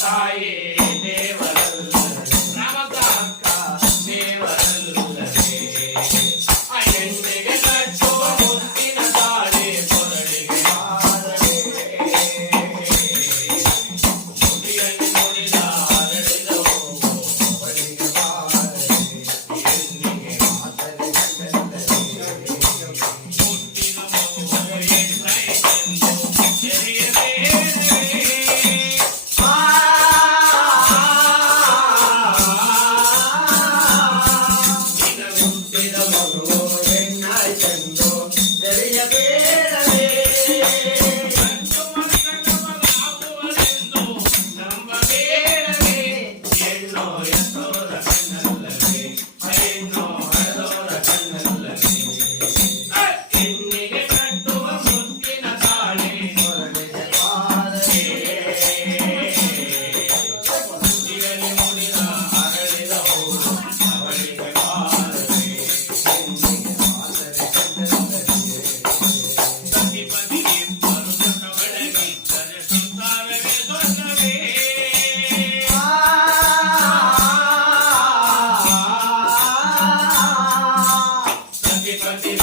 ಸಾಯೇ Vida Monroe.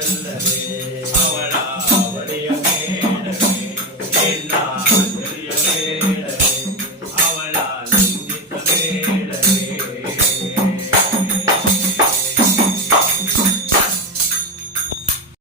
celebrate